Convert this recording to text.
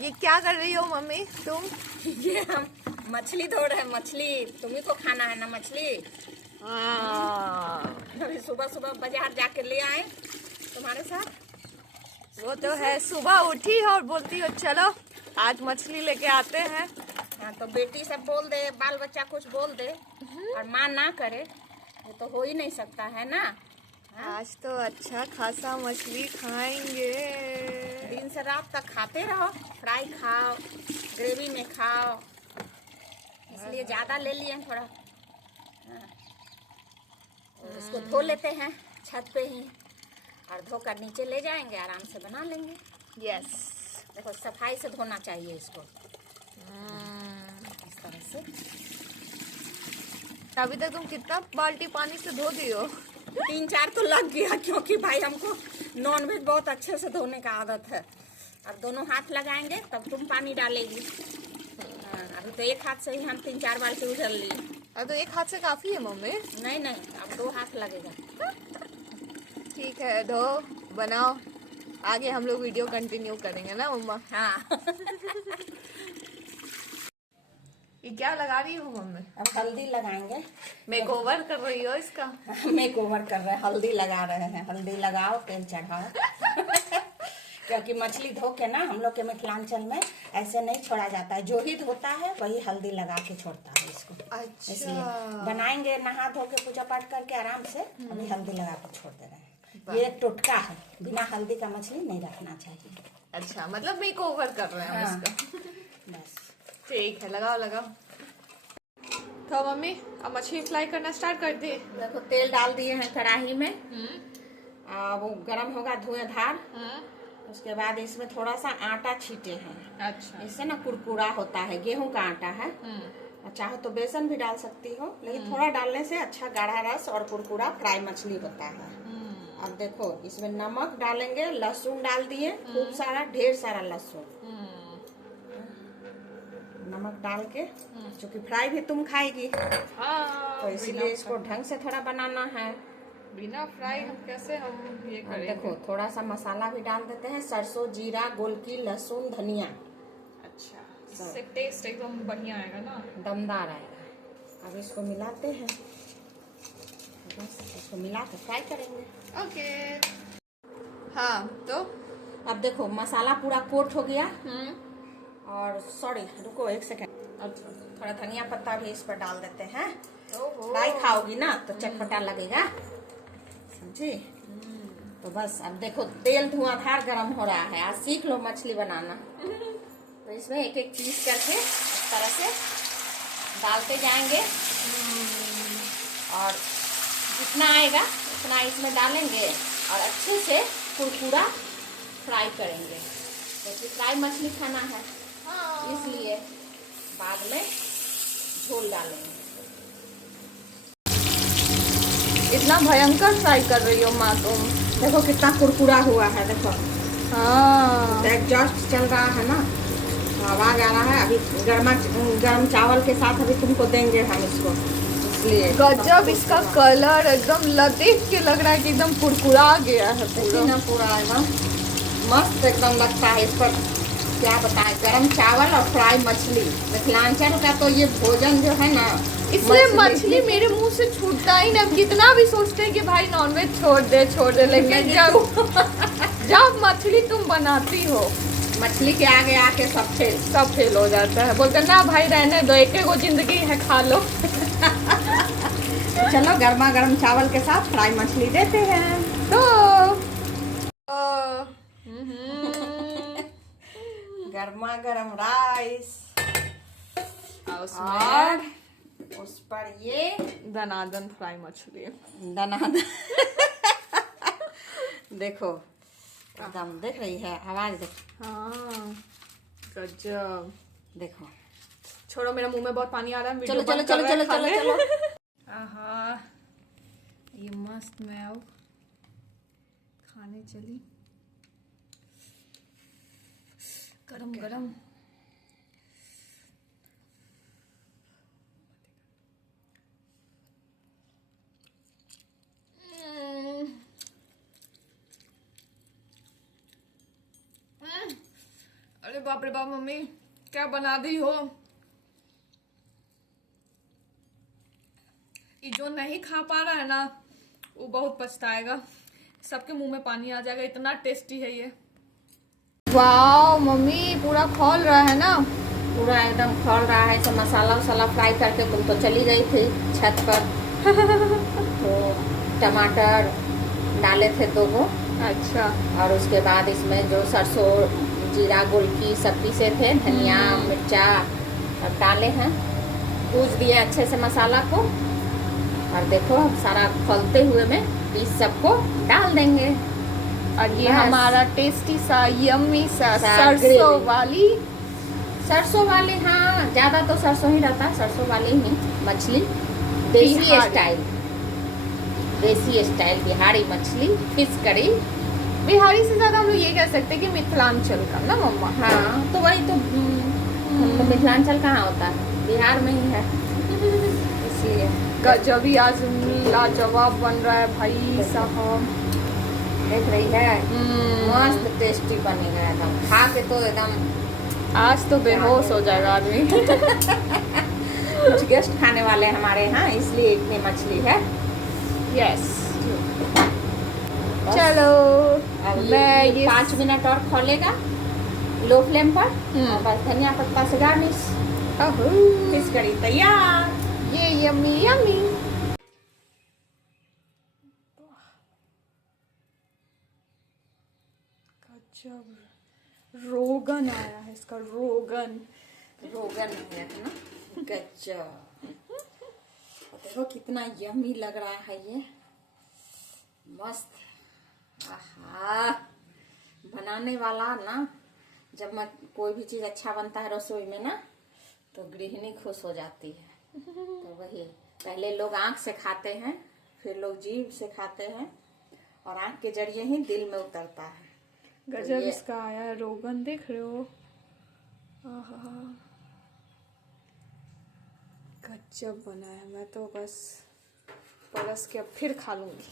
ये क्या कर रही हो मम्मी तुम? ये हम मछली धो रहे हैं। मछली तुम्ही को खाना है ना मछली। अभी सुबह सुबह बाजार जाके ले आए तुम्हारे साथ। वो तो है, सुबह उठी है और बोलती हो चलो आज मछली लेके आते हैं। हाँ तो बेटी सब बोल दे, बाल बच्चा कुछ बोल दे और माँ ना करे, ये तो हो ही नहीं सकता है ना। आज तो अच्छा खासा मछली खाएंगे। दिन से रात तक खाते रहो, फ्राई खाओ, ग्रेवी में खाओ, इसलिए ज्यादा ले लिए थोड़ा। इसको धो लेते हैं छत पे ही, और धोकर नीचे ले जाएंगे, आराम से बना लेंगे। यस, देखो सफाई से धोना चाहिए इसको, इस तरह से। अभी तक तुम कितना बाल्टी पानी से धो दी हो? 3-4 तो लग गया, क्योंकि भाई हमको नॉनवेज बहुत अच्छे से धोने का आदत है। अब दोनों हाथ लगाएंगे तब तुम पानी डालेगी। अभी तो एक हाथ से ही हम 3-4 बाल्टी उधर ली। अब तो एक हाथ से काफी है मम्मी। नहीं, अब 2 हाथ लगेगा। ठीक है, धो बनाओ, आगे हम लोग वीडियो कंटिन्यू करेंगे ना मम्मा। हाँ। ये क्या लगा रही हो मम्मी? अब हल्दी लगाएंगे। मेकओवर कर रही हो इसका? मेक ओवर कर रहे हैं, हल्दी लगा रहे हैं। हल्दी लगाओ, तेल चढ़ाओ। क्योंकि मछली धो के ना हम लोग के मिथिलांचल में ऐसे नहीं छोड़ा जाता है, जो ही धोता है वही हल्दी लगा के छोड़ता है इसको। अच्छा, इसलिए बनाएंगे नहा धो के पूजा पाठ करके आराम से, अभी हल्दी लगा के छोड़ दे रहे हैं। ये एक टोटका है, बिना हल्दी का मछली नहीं रखना चाहिए। अच्छा, मतलब मेकओवर कर रहे हैं हम इसका। बस ठीक है, लगाओ लगाओ। तो मम्मी अब मछली फ्राई करना स्टार्ट कर दी। देखो तेल डाल दिए हैं कढ़ाई में, वो गरम होगा धुआंधार। उसके बाद इसमें थोड़ा सा आटा छीटे हैं। अच्छा, इससे ना कुरकुरा होता है, गेहूं का आटा है। चाहो तो बेसन भी डाल सकती हो, लेकिन थोड़ा डालने से अच्छा गाढ़ा रस और कुरकुरा फ्राई मछली होता है। अब देखो इसमें नमक डालेंगे, लहसुन डाल दिए खूब सारा, ढेर सारा लहसुन। नमक डाल के, क्योंकि फ्राई भी तुम खाएगी, तो इसीलिए इसको ढंग से थोड़ा बनाना है। बिना फ्राई हम कैसे हम ये करेंगे? देखो थोड़ा सा मसाला भी डाल देते हैं, सरसों, जीरा, गोलकी, लहसुन, धनिया। अच्छा, इससे टेस्ट एकदम बढ़िया आएगा ना, दमदार आएगा। अब इसको मिलाते हैं, बस इसको मिला के फ्राई करेंगे। ओके। हाँ तो अब देखो मसाला पूरा कोट हो गया। और सॉरी रुको 1 सेकेंड, थोड़ा धनिया पत्ता भी इस पर डाल देते हैं। फ्राई खाओगी ना तो चटपटा लगेगा, समझी? तो बस अब देखो तेल धुआंधार गरम हो रहा है। आज सीख लो मछली बनाना। तो इसमें एक एक पीस करके इस तरह से डालते जाएंगे, और जितना आएगा उतना इसमें डालेंगे और अच्छे से कुरकुरा फ्राई करेंगे, क्योंकि फ्राई मछली खाना है। इसलिए बाद में झोल डालेंगे। इतना भयंकर फ्राई कर रही हो माँ तुम। देखो कितना कुरकुरा हुआ है, देखो। हाँ, एग्जॉस्ट चल रहा है ना, आवाज आ रहा है। अभी गरम चावल के साथ अभी तुमको देंगे हम इसको, इसलिए गजब इसका कलर एकदम देख के लग रहा है कि एकदम कुरकुरा गया है पूरा एकदम मस्त एकदम लगता है। इस पर क्या बताएं, गरम चावल और फ्राई मछली, मिथिलांचल का तो ये भोजन जो है ना, इसलिए मछली मेरे मुंह से छूटता ही नहीं। कितना भी सोचते हैं कि भाई नॉनवेज छोड़ दे, लेकिन जब मछली तुम बनाती हो, मछली के आगे आके सब फेल हो जाता है। बोलते ना भाई रहने दो, एक वो जिंदगी है, खा लो। चलो गर्मा गर्म चावल के साथ फ्राई मछली देते हैं। तो गर्मा गर्म राइस, और उस पर ये दनादन फ्राई मछली, दनादन। देखो एकदम देख रही है, आवाज देखो। हाँ गजब। देखो छोड़ो, मेरे मुंह में बहुत पानी आ रहा है। चलो चलो चलो चलो चलो चलो। आहा, ये मस्त मैं अब खाने चली, गरम गरम। अरे बाप रे बाप मम्मी, क्या बना दी हो। ये जो नहीं खा पा रहा है ना, वो बहुत पछताएगा। सबके मुंह में पानी आ जाएगा, इतना टेस्टी है ये। वाह मम्मी, पूरा खौल रहा है ना। पूरा एकदम खौल रहा है। सब मसाला वसाला फ्राई करके तुम तो चली गई थी छत पर। तो टमाटर डाले थे 2 गो। अच्छा। और उसके बाद इसमें जो सरसों जीरा गोलकी सब पीसे थे, धनिया मिर्चा सब डाले हैं। भूज दिए अच्छे से मसाला को। और देखो अब सारा खौलते हुए में पीस सबको डाल देंगे। और ये हमारा टेस्टी सा यम्मी सा सरसों वाली हाँ, ज़्यादा तो सरसों ही रहता है, सरसों वाली ही मछली। देसी स्टाइल बिहारी मछली फिश करी। बिहारी से ज़्यादा हम लोग ये कह सकते हैं कि मिथिलांचल का ना मम्मा। हाँ तो वही तो, मिथिलांचल कहाँ होता है, बिहार में ही है। इसलिए गजब ही आज लाजवाब बन रहा है भाई साहब। देख रही है, मस्त टेस्टी बनेगा एकदम। खा के तो एकदम आज तो बेहोश हो जाएगा आदमी। कुछ गेस्ट खाने वाले हमारे यहाँ, इसलिए इतनी मछली है। यस चलो, मैं ये 5 मिनट और खोलेगा लो फ्लेम पर। और बस धनिया पत्ता से गार्निश, फिश करी तैयार। ये यम्मी यम्मी। गजब रोगन आया है इसका, रोगन है ना, गजब। देखो कितना यम्मी लग रहा है ये, मस्त। आहा, बनाने वाला ना, जब कोई भी चीज अच्छा बनता है रसोई में ना, तो गृहिणी खुश हो जाती है। तो वही, पहले लोग आंख से खाते हैं, फिर लोग जीभ से खाते हैं, और आंख के जरिए ही दिल में उतरता है। गजब इसका आया है रोगन, देख रहे हो। गजब बना है। मैं तो बस परस के अब फिर खा लूंगी।